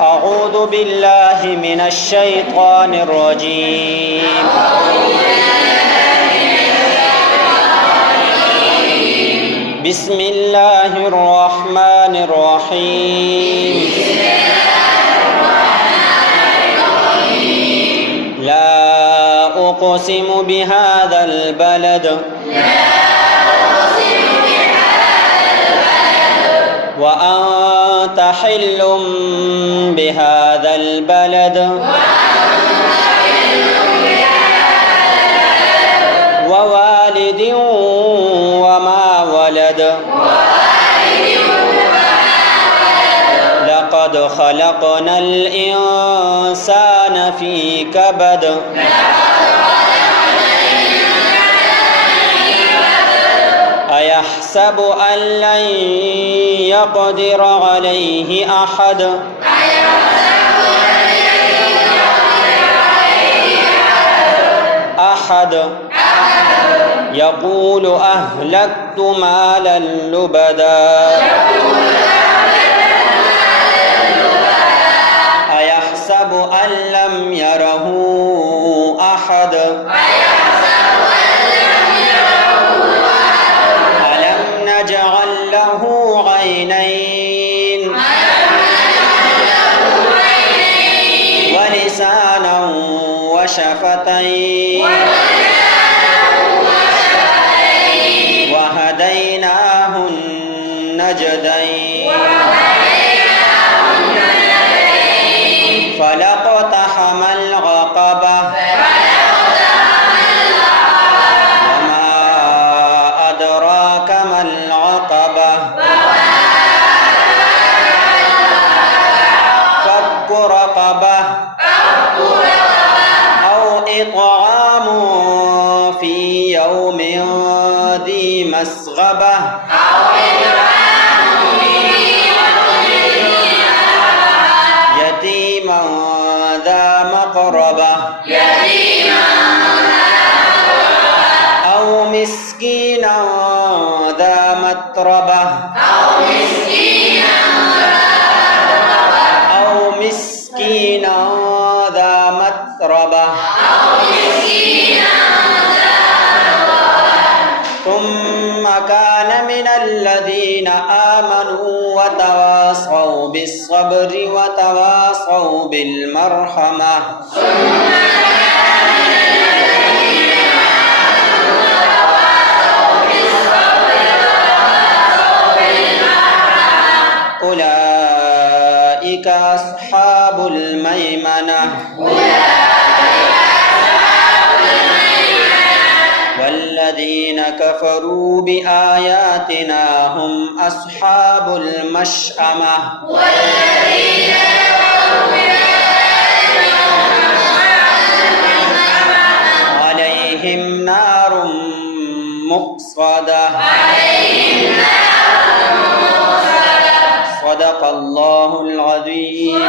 أعوذ بالله من الشيطان الرجيم. بسم الله الرحمن الرحيم. لا أقسم بهذا البلد وأنت حل بهذا البلد ووالد وما ولد لقد خلقنا الإنسان في كبد أيحسب أن لن يقدر عليه أحد يقول أهلكت مالا لبدا أيحسب أن لم يره أحد ألم نجعل له عينين ولسانا وشفتين وهديناه النجدين فلاقتحم العقبة وما أدراك ما العقبة فك رقبة أو إطعام في يوم ذي مسغبة يتيما ذا مقربة أو مسكينا ذا متربة أو مسكينا ذا متربة ثم كان من الذين آمنوا وتواصوا بالصبر وتواصوا بالمرحمة أولئك أصحاب الميمنة والذين كفروا بآياتنا هم أصحاب المشأمة عليهم نار مؤصدة صدق الله العظيم.